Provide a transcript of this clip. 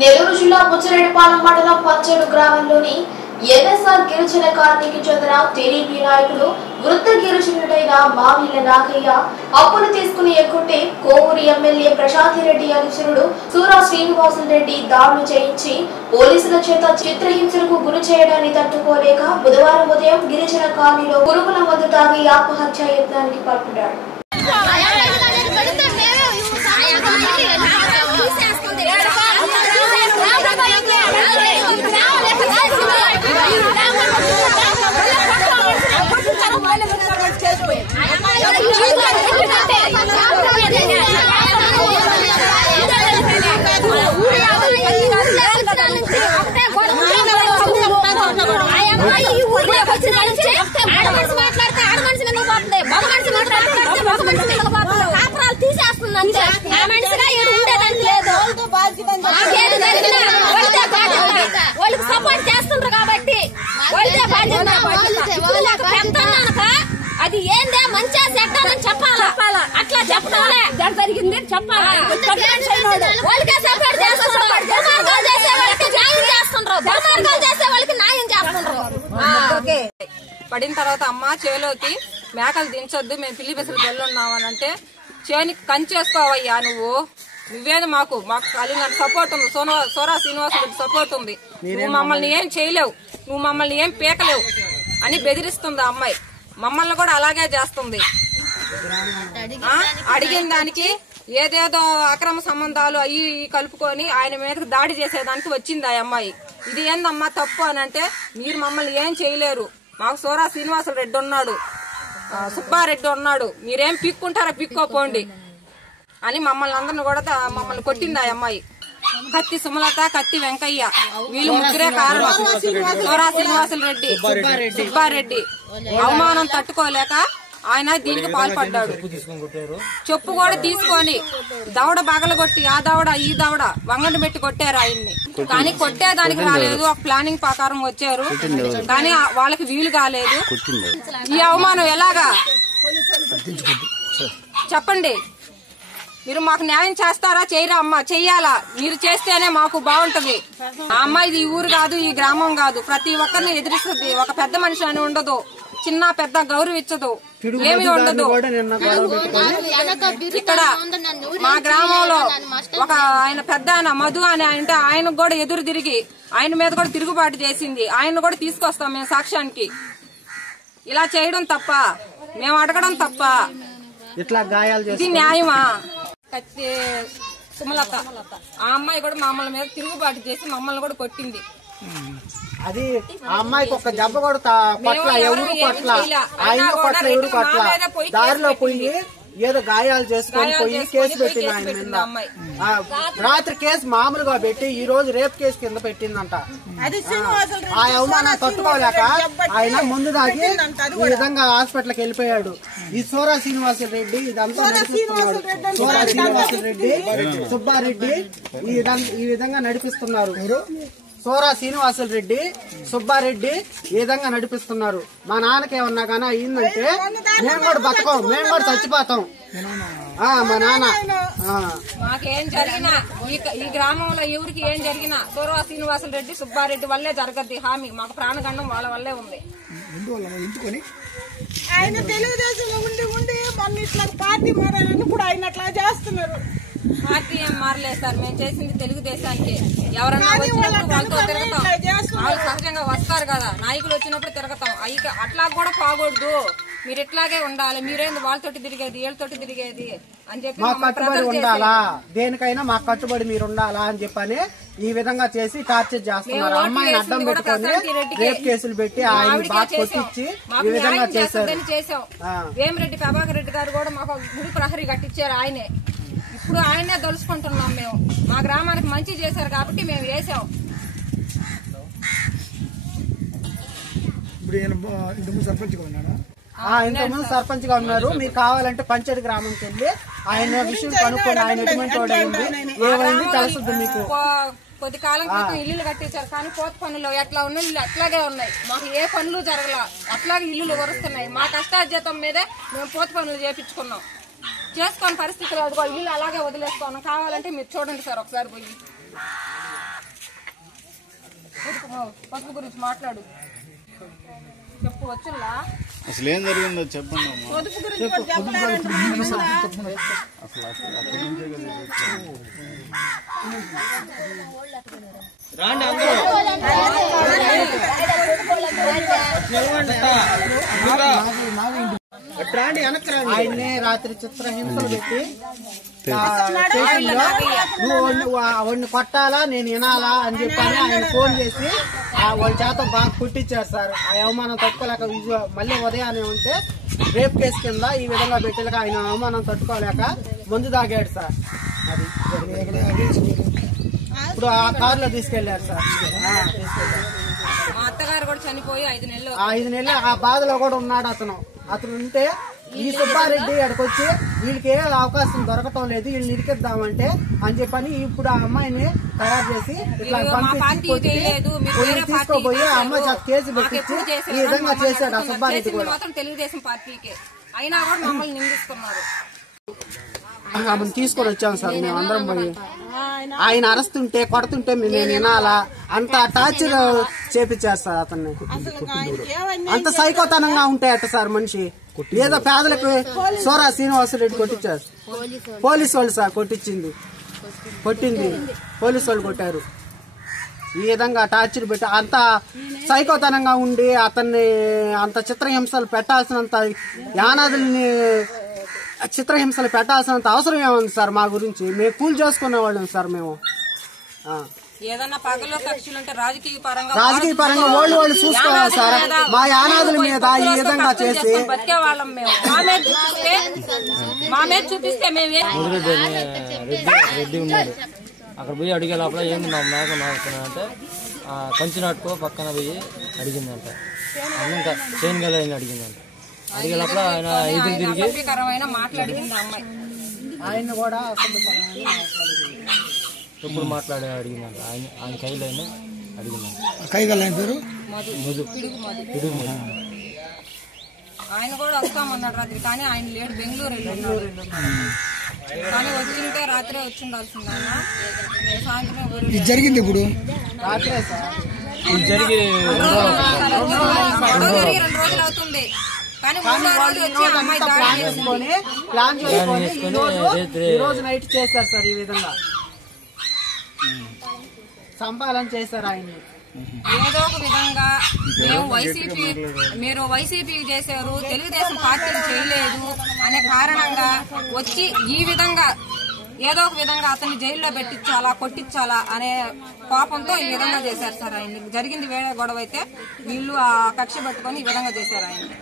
నెల్లూరు జిల్లా బుచ్చిరెడ్డిపాలెం మండలం పంచేడు గ్రామంలోని ఎన్ఎస్ఆర్ గిరిజన కాలనీకి చెందిన టీడీపీ నాయకులు వృద్ధ గిరిజనుడైన మావిల నాగయ్య అప్పులు తీసుకుని ఎక్కుంటే కోవూరు ఎమ్మెల్యే ప్రశాంతిరెడ్డి అనుచరుడు సూరా శ్రీనివాసులరెడ్డి దాడులు చేయించి పోలీసుల చేత చిత్రహింసలకు గురి చేయడాన్ని తట్టుకోలేక బుధవారం ఉదయం గిరిజన కాలనీలో పురుగుల మందు తాగి ఆత్మహత్యా యత్నానికి పాల్పడ్డాడు. వాళ్ళకి సపోర్ట్ చేస్తుండ్రు కాబట్టి అది ఏందే మంచిగా చెడ్డని చెప్పాలా అట్లా చెప్పాలి జరిగింది చెప్పాలి. వాళ్ళకే సపోర్ట్ చేస్తుండ్రు, చేసే వాళ్ళకి న్యాయం చేస్తుండ్రు, దుర్మార్గాలు చేసే వాళ్ళకి న్యాయం చేస్తుండ్రు. పడిన తర్వాత అమ్మ చేలోకి మేకలు దించొద్దు, మేము పిల్లి బెసలు వెళ్ళున్నామని అంటే చేనికి కంచేసుకోవయ్యా నువ్వేది మాకు కలిగిన సపోర్ట్ ఉంది, సోరా శ్రీనివాసులరెడ్డి సపోర్ట్ ఉంది, నువ్వు మమ్మల్ని ఏం చేయలేవు, నువ్వు మమ్మల్ని ఏం పీకలేవు అని బెదిరిస్తుంది ఆ అమ్మాయి. మమ్మల్ని కూడా అలాగే చేస్తుంది. అడిగిన దానికి ఏదేదో అక్రమ సంబంధాలు అవి కలుపుకొని ఆయన మీదకి దాడి చేసేదానికి వచ్చింది ఆ అమ్మాయి. ఇది ఏందమ్మా తప్పు అని అంటే, మీరు మమ్మల్ని ఏం చేయలేరు, మాకు సోరా శ్రీనివాసులరెడ్డి ఉన్నాడు, సుబ్బారెడ్డి ఉన్నాడు, మీరేం పిక్కుంటారా పిక్కోపోండి అని మమ్మల్ని అందరిని కూడా మమ్మల్ని కొట్టింది ఆ అమ్మాయి. కత్తి సుమలత, కత్తి వెంకయ్య వీళ్ళు ముగ్గురే కారణం. సోరా శ్రీనివాసులరెడ్డి, సుబ్బారెడ్డి అవమానం తట్టుకోలేక ఆయన దీనికి పాల్పడ్డాడు. చెప్పు కూడా తీసుకొని దవడ బగలగొట్టి ఆ దవడ ఈ దవడ వంగని పెట్టి కొట్టారు ఆయన్ని. కానీ కొట్టేదానికి రాలేదు, ఒక ప్లానింగ్ ప్రకారం వచ్చారు, కానీ వాళ్ళకి వీలు కాలేదు. ఈ అవమానం ఎలాగా చెప్పండి? మీరు మాకు న్యాయం చేస్తారా చేయరా అమ్మా? చెయ్యాలా, మీరు చేస్తేనే మాకు బాగుంటది. ఆ అమ్మాయిది ఈ ఊరు కాదు, ఈ గ్రామం కాదు, ప్రతి ఒక్కరిని ఎదిరిస్తుంది. ఒక పెద్ద మనిషి అని ఉండదు, చిన్న పెద్ద గౌరవించదు, ఏమి ఉండదు. ఇక్కడ మా గ్రామంలో ఒక ఆయన పెద్ద ఆయన మధు అని అంటే ఆయనకు కూడా ఎదురు తిరిగి ఆయన మీద కూడా తిరుగుబాటు చేసింది. ఆయన కూడా తీసుకొస్తాం మేము సాక్ష్యానికి. ఇలా చేయడం తప్ప, మేము అడగడం తప్ప, ఇది న్యాయమా? కత్తి సుమలత ఆ అమ్మాయి కూడా మమ్మల్ని మీద తిరుగుబాటు చేసి మమ్మల్ని కూడా కొట్టింది. అది ఆ అమ్మాయికి ఒక దెబ్బ కూడా పట్ల ఎవరు పట్ల ఆయన పట్ల ఎవరు పట్ల దారిలో పోయి ఏదో గాయాలు చేసుకొని పోయి కేసు పెట్టింది ఆయన మీద. రాత్రి కేసు మామూలుగా పెట్టి ఈ రోజు రేప్ కేసు కింద పెట్టిందంట. ఆ అవమానం తట్టుకోలేక ఆయన ముందు దాగి ఈ విధంగా హాస్పిటల్కి వెళ్ళిపోయాడు. ఈ సోరా శ్రీనివాసులరెడ్డి ఇదంతా నడిపిస్తున్నాడు. సోరా శ్రీనివాసులరెడ్డి, సుబ్బారెడ్డి ఈ విధంగా నడిపిస్తున్నారు. సోరా శ్రీనివాసులరెడ్డి, సుబ్బారెడ్డి ఈ విధంగా నడిపిస్తున్నారు. మా నాన్నకి ఏమన్నా కానీ అయిందంటే మేము కూడా బతకం, మేము కూడా చచ్చిపోతాం. మా నాన్న మాకేం జరిగినా ఈ గ్రామంలో ఎవరికి ఏం జరిగినా సోరా శ్రీనివాసులరెడ్డి, సుబ్బారెడ్డి వల్లే జరగద్ది హామీ. మాకు ప్రాణగండం వాళ్ళ వల్లే ఉంది. ఆయన తెలుగుదేశంలో ఉండి మొన్న ఇట్లా పార్టీ మారాలని కూడా ఆయన అట్లా చేస్తున్నారు. పార్టీ ఏం మారలేదు సార్, మేము చేసింది తెలుగుదేశానికి. ఎవరన్నా వచ్చినప్పుడు వాళ్ళతో తిరగతాం, వాళ్ళు సహజంగా వస్తారు కదా, నాయకులు వచ్చినప్పుడు తిరగతాం. అట్లా కూడా పోకూడదు, మీరు ఇట్లాగే ఉండాలి, మీరేంది వాళ్ళతోటి తిరిగేది వీళ్ళతోటి తిరిగేది అని చెప్పి మాకు కట్టుబడి ఉండాలా, దేనికైనా మాకు కట్టుబడి మీరు ఉండాలా అని చెప్పని ఈ విధంగా చేసి టార్చర్ చేస్తున్నారు. అమ్మాయిని అడ్డం పెట్టుకుని రేప్ కేసులు పెట్టి ఆయన బాగా కొట్టించి ఈ విధంగా చేశారు. వేమిరెడ్డి ప్రభాకర్ రెడ్డి గారు కూడా మాకు గుడి ప్రహరీ కట్టించారు ఆయనే. ఇప్పుడు ఆయనే దలుచుకుంటున్నాం మేము. మా గ్రామానికి మంచి చేశారు కాబట్టి మేము వేసాం. ఇంతకుముందు సర్పంచ్ గా ఉన్నారు. మీరు కావాలంటే పంచాయతీ గ్రామంకి వెళ్ళి ఆయన విషయం కనుక్కోండి, ఆయన ఎటువంటి వాడైంది ఏమైంది తెలుస్తుంది మీకు. కొద్ది కాలం క్రితం ఇల్లులు కట్టించారు, కానీ పోత పనులు ఎట్లా ఉన్నాయి ఇల్లు అట్లాగే ఉన్నాయి. మాకు ఏ పనులు జరగల, అట్లాగే ఇల్లులు వరుస్తున్నాయి. మా కష్టార్జితం మీదే మేము పోత పనులు చేపించుకున్నాం. చేసుకునే పరిస్థితి లేదు, ఇల్లు అలాగే వదిలేసుకున్నాం. కావాలంటే మీరు చూడండి సార్ ఒకసారి పోయి. పసుపు గురించి మాట్లాడు, చెప్పు. వచ్చిందా అసలు ఏం జరిగిందో చెప్పండి అమ్మా. పొదుపు గురించి కూడా చెప్పారంటే ఆయన్నే రాత్రి చిత్రహింసలు పెట్టి వాడిని కొట్టాలా నేను వినాలా అని చెప్పని ఆయన ఫోన్ చేసి వాళ్ళ చేత బాగా కుట్టించారు సార్. ఆ అవమానం తట్టుకోలేక మళ్ళీ ఉదయాన్నే ఉంటే రేప్ కేసు కింద ఈ విధంగా పెట్టలేక ఆయన అవమానం తట్టుకోలేక ముందు తాగాడు సార్. అది ఇప్పుడు ఆ కారులో తీసుకెళ్లారు సార్. తీసుకెళ్లారు. మా అత్తగారు కూడా చనిపోయి 5 నెలలు 5 నెలలు ఆ బాధలో కూడా ఉన్నాడు అతను. ఉంటే ఈ సుబ్బారెడ్డి అక్కడికొచ్చి వీళ్ళకి ఏ అవకాశం దొరకటం లేదు, వీళ్ళని ఇరికిద్దామంటే అని చెప్పని ఇప్పుడు ఆ అమ్మాయిని తయారు చేసి ఇట్లా తీసుకోబోయి ఆ అమ్మాయి చేత కేసు పెట్టించి ఈ విధంగా చేశాడు ఆ సుబ్బారెడ్డి కూడా. తెలుగుదేశం పార్టీకే అయినా కూడా మమ్మల్ని నిందిస్తున్నారు. ఆమెను తీసుకొని వచ్చాము సార్ మేము అందరం పోయి. ఆయన అరెస్తుంటే కొడుతుంటే నేను వినాలా అంత టార్చర్ చేపించారు సార్ అతన్ని. అంత సైకోతనంగా ఉంటాయట సార్ మనిషి. ఏదో పేదలకు సోరా శ్రీనివాసరెడ్డి కొట్టించారు. పోలీసు వాళ్ళు సార్ కొట్టింది పోలీసు వాళ్ళు కొట్టారు. ఈ విధంగా టార్చర్ పెట్టి అంత సైకోతనంగా ఉండి అతన్ని అంత చిత్రహింసలు పెట్టాల్సినంత యానాదుల్ని చిత్రహింసలు పెట్టాల్సినంత అవసరం ఏముంది సార్ మా గురించి? మేము కూల్ చేసుకునే వాళ్ళం సార్. మేము ఏదన్నా పగలో కక్షలు ఉంటే రాజకీయ పరంగా వాళ్ళు చూసుకోవాలి సార్. మా యానాదుల మీద ఈ విధంగా చేసి బతికే వాళ్ళం మేము. మా మీద చూపిస్తే మేము రెడ్డి ఉన్నాడు అక్కడ పోయి అడిగే లోపల ఏంది మా మేక నాకున్నాడంటే కంచి నాటుకో పక్కన పోయి అడిగిందంట. ఇంకా చైన్ గల అడిగిందంట. అడిగే లోపల ఆయన ఎదురు తిరిగి మాట్లాడింది అమ్మాయి. ఆయన కూడా ఎప్పుడు మాట్లాడే అడిగిందంట. ఆయన కైలైనా అడిగిందంట. పేరు పిడుగు ఆయన కూడా వస్తామన్నాడు రాత్రి, కానీ ఆయన లేడు, బెంగళూరు వెళ్ళాడు. కానీ వచ్చింటే రాత్రే వచ్చి ఉండాల్సింది. ఆయన సాయంత్రం జరిగింది ఇప్పుడు రాత్రే సార్. జరిగి 2 రోజులు అవుతుంది. కానీ ప్లాన్ చేసుకొని ఈ రోజు నైట్ చేశారు సార్. ఈ విధంగా సంపాదన చేశారు ఆయన్ని. ఏదో ఒక విధంగా మీరు వైసీపీ చేశారు, తెలుగుదేశం పార్టీలు చేయలేదు అనే కారణంగా వచ్చి ఈ విధంగా ఏదో ఒక విధంగా అతన్ని జైల్లో పెట్టించాలా కొట్టించాలా అనే కోపంతో ఈ విధంగా చేశారు సార్. ఆయన్ని జరిగింది వేరే గొడవ అయితే వీళ్ళు ఆ కక్ష పెట్టుకొని ఈ విధంగా చేశారు ఆయన్ని.